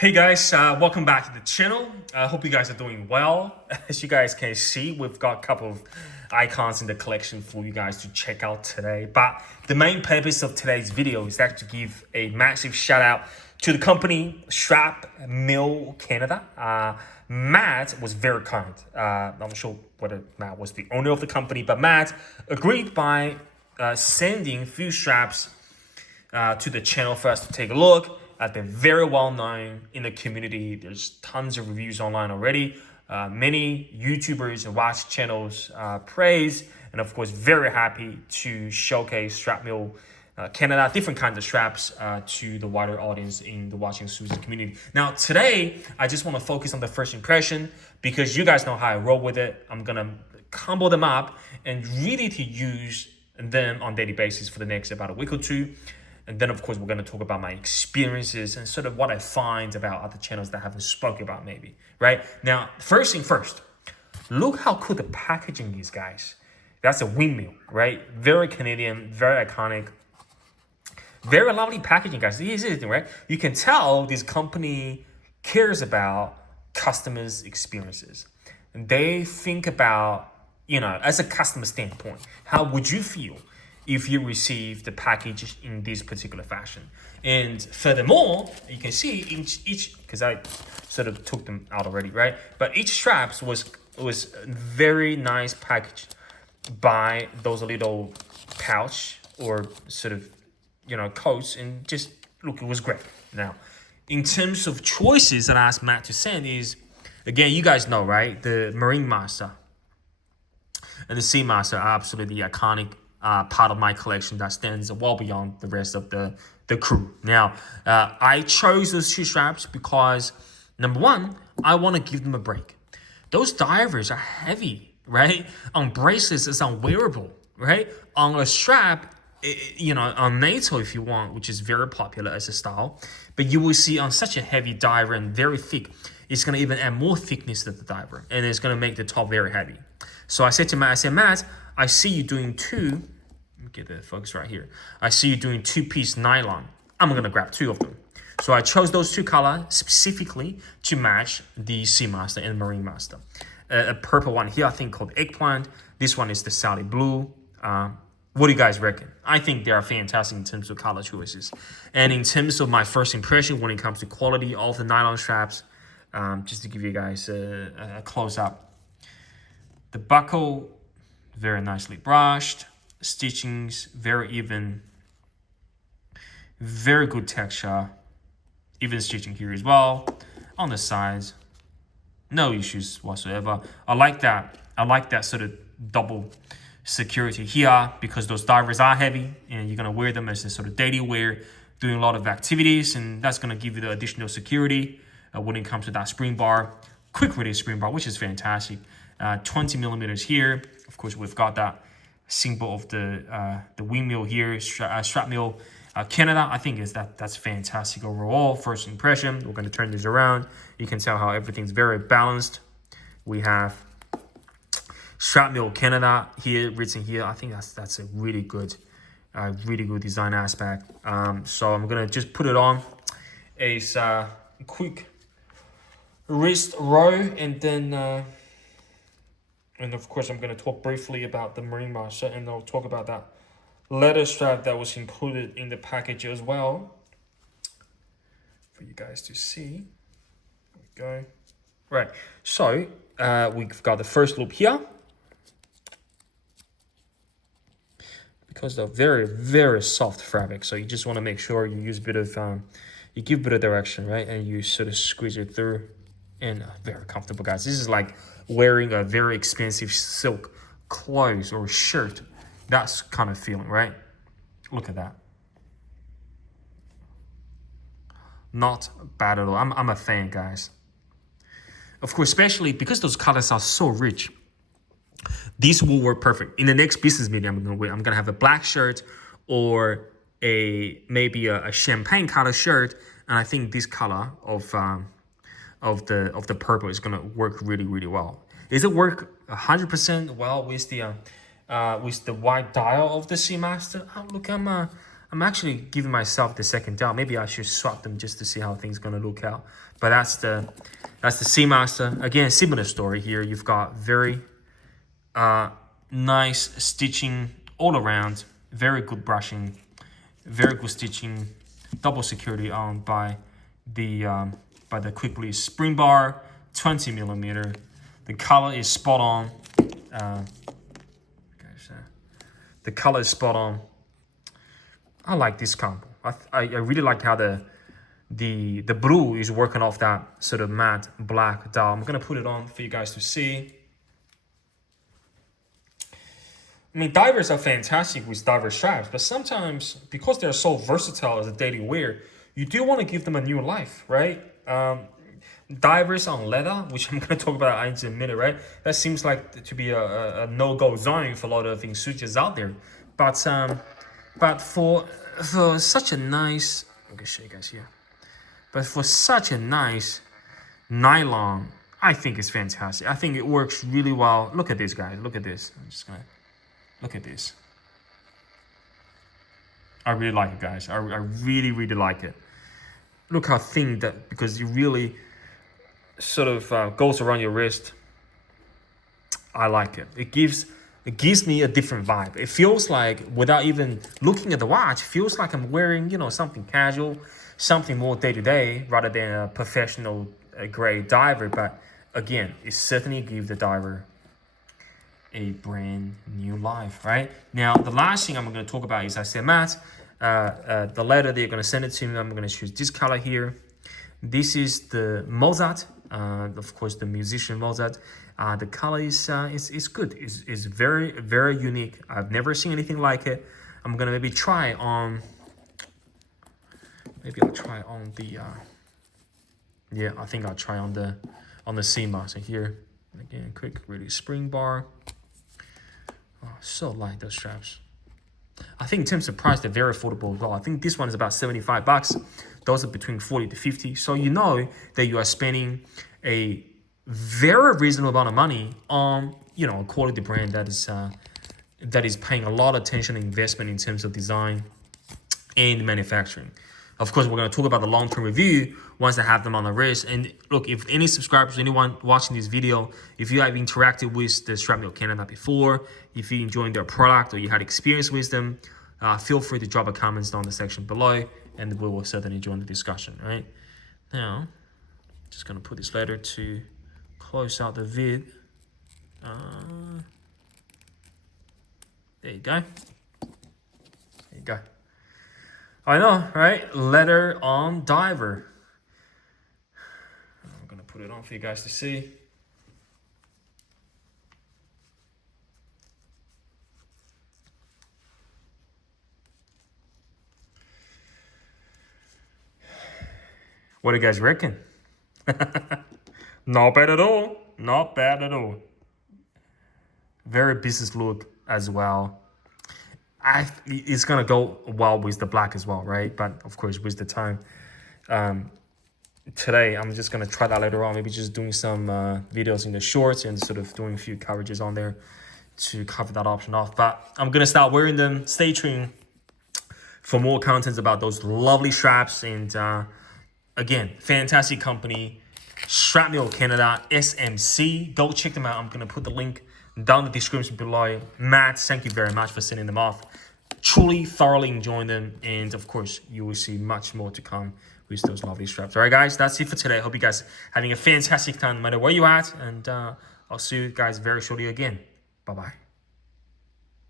Hey guys, welcome back to the channel. I hope you guys are doing well. As you guys can see, we've got a couple of icons in the collection for you guys to check out today. But the main purpose of today's video is actually to give a massive shout out to the company Strap Mill Canada. Matt was very kind. I'm not sure whether Matt was the owner of the company, but Matt agreed by sending a few straps to the channel for us to take a look. They're very well known in the community. There's tons of reviews online already. Many YouTubers and watch channels praise, and of course, very happy to showcase Strap Mill Canada, different kinds of straps to the wider audience in the watching Susan community. Now, today, I just want to focus on the first impression because you guys know how I roll with it. I'm gonna combo them up and really to use them on a daily basis for the next about a week or two. And then, of course, we're going to talk about my experiences and sort of what I find about other channels that I haven't spoken about maybe, right? Now, first thing first, look how cool the packaging is, guys. That's a windmill, right? Very Canadian, very iconic, very lovely packaging, guys. Here's the thing, right? You can tell this company cares about customers' experiences. And they think about, as a customer standpoint, how would you feel if you receive the package in this particular fashion? And furthermore, you can see each because I sort of took them out already, right? But each straps was very nice packaged by those little pouch or sort of coats, and just look, it was great. Now, in terms of choices that I asked Matt to send is, again, you guys know, right? The Marine Master and the Sea Master are absolutely iconic part of my collection that stands well beyond the rest of the crew. Now, I chose those two straps because, number one, I want to give them a break. Those divers are heavy, right? On bracelets, it's unwearable, right? On a strap, on NATO if you want, which is very popular as a style, but you will see on such a heavy diver and very thick, it's going to even add more thickness to the diver, and it's going to make the top very heavy. So I said to Matt, Matt, I see you doing two. Let me get the focus right here. I see you doing two-piece nylon. I'm going to grab two of them. So I chose those two colors specifically to match the Sea Master and Marine Master. A purple one here, I think called Eggplant. This one is the Sally Blue. What do you guys reckon? I think they are fantastic in terms of color choices. And in terms of my first impression when it comes to quality of the nylon straps, just to give you guys a close-up. The buckle, very nicely brushed. Stitchings, very even. Very good texture. Even stitching here as well. On the sides, no issues whatsoever. I like that. I like that sort of double security here because those divers are heavy and you're gonna wear them as a sort of daily wear, doing a lot of activities, and that's gonna give you the additional security when it comes to that spring bar, quick release spring bar, which is fantastic. 20 millimeters here. Of course, we've got that symbol of the windmill here, Strap Mill Canada. I think that's fantastic overall. First impression. We're going to turn this around. You can tell how everything's very balanced. We have Strap Mill Canada here written here. I think that's a really good design aspect. So I'm gonna just put it on as a quick wrist row, and then. And of course, I'm going to talk briefly about the Marine Master, and I'll talk about that leather strap that was included in the package as well for you guys to see. There we go. Right, so we've got the first loop here. Because they're very, very soft fabric, so you just want to make sure you use a bit of, you give a bit of direction, right? And you sort of squeeze it through, and very comfortable, guys. This is like wearing a very expensive silk clothes or shirt. That's kind of feeling, right? Look at that. Not bad at all. I'm a fan, guys. Of course, especially because those colors are so rich, these will work perfect. In the next business meeting I'm gonna wear, I'm gonna have a black shirt or maybe a champagne color shirt, and I think this color of the purple is gonna work really, really well. Does it work 100% well with the white dial of the Sea Master? Oh, look, I'm actually giving myself the second doubt. Maybe I should swap them just to see how things gonna look out. But that's the Seamaster. Again, similar story here. You've got very nice stitching all around, very good brushing, very good stitching, double security on by the quick release spring bar, 20 millimeter. The color is spot on. The color is spot on. I like this combo. I really like how the blue is working off that sort of matte black dial. I'm gonna put it on for you guys to see. I mean, divers are fantastic with diver straps, but sometimes because they're so versatile as a daily wear, you do want to give them a new life, right? Divers on leather, which I'm going to talk about in a minute, right? That seems like to be a no-go zone for a lot of enthusiasts out there. But for such a nice, I'm going to show you guys here. But for such a nice nylon, I think it's fantastic. I think it works really well. Look at this, guys. Look at this. I'm just going to look at this. I really like it, guys. I really, really like it. Look how thin that, because it really sort of goes around your wrist. I like it. It gives me a different vibe. It feels like, without even looking at the watch, it feels like I'm wearing, you know, something casual, something more day-to-day rather than a professional grade diver. But again, it certainly gives the diver a brand new life, right? Now, the last thing I'm going to talk about is, I said, Matt, the letter they're going to send it to me, I'm going to choose this color here. This is the Mozart, of course, the musician Mozart. The color is good. It's very, very unique. I've never seen anything like it. I'm going to maybe try on, the, yeah, I think I'll try on the Seamaster here. Again, quick, really spring bar. Oh, so light, those straps. I think in terms of price, they're very affordable as well. I think this one is about 75 bucks. Those are between 40 to 50. So you know that you are spending a very reasonable amount of money on, you know, a quality brand that is paying a lot of attention and investment in terms of design and manufacturing. Of course, we're going to talk about the long-term review once I have them on the wrist. And look, if any subscribers, anyone watching this video, if you have interacted with the Strap Mill Canada before, if you enjoyed their product or you had experience with them, feel free to drop a comment down the section below, and we will certainly join the discussion, right? Now, just going to put this letter to close out the vid. There you go. There you go. I know, right? Letter on diver. I'm going to put it on for you guys to see. What do you guys reckon? Not bad at all. Not bad at all. Very business look as well. It's gonna go well with the black as well, right? But of course, with the time, today I'm just gonna try that later on. Maybe just doing some videos in the shorts and sort of doing a few coverages on there to cover that option off. But I'm gonna start wearing them. Stay tuned for more contents about those lovely straps. And again, fantastic company, Strap Mill Canada, SMC. Go check them out. I'm gonna put the link down in the description below. Matt, thank you very much for sending them off. Truly, thoroughly enjoying them. And of course, you will see much more to come with those lovely straps. All right, guys, that's it for today. I hope you guys are having a fantastic time no matter where you're at. And I'll see you guys very shortly again. Bye-bye.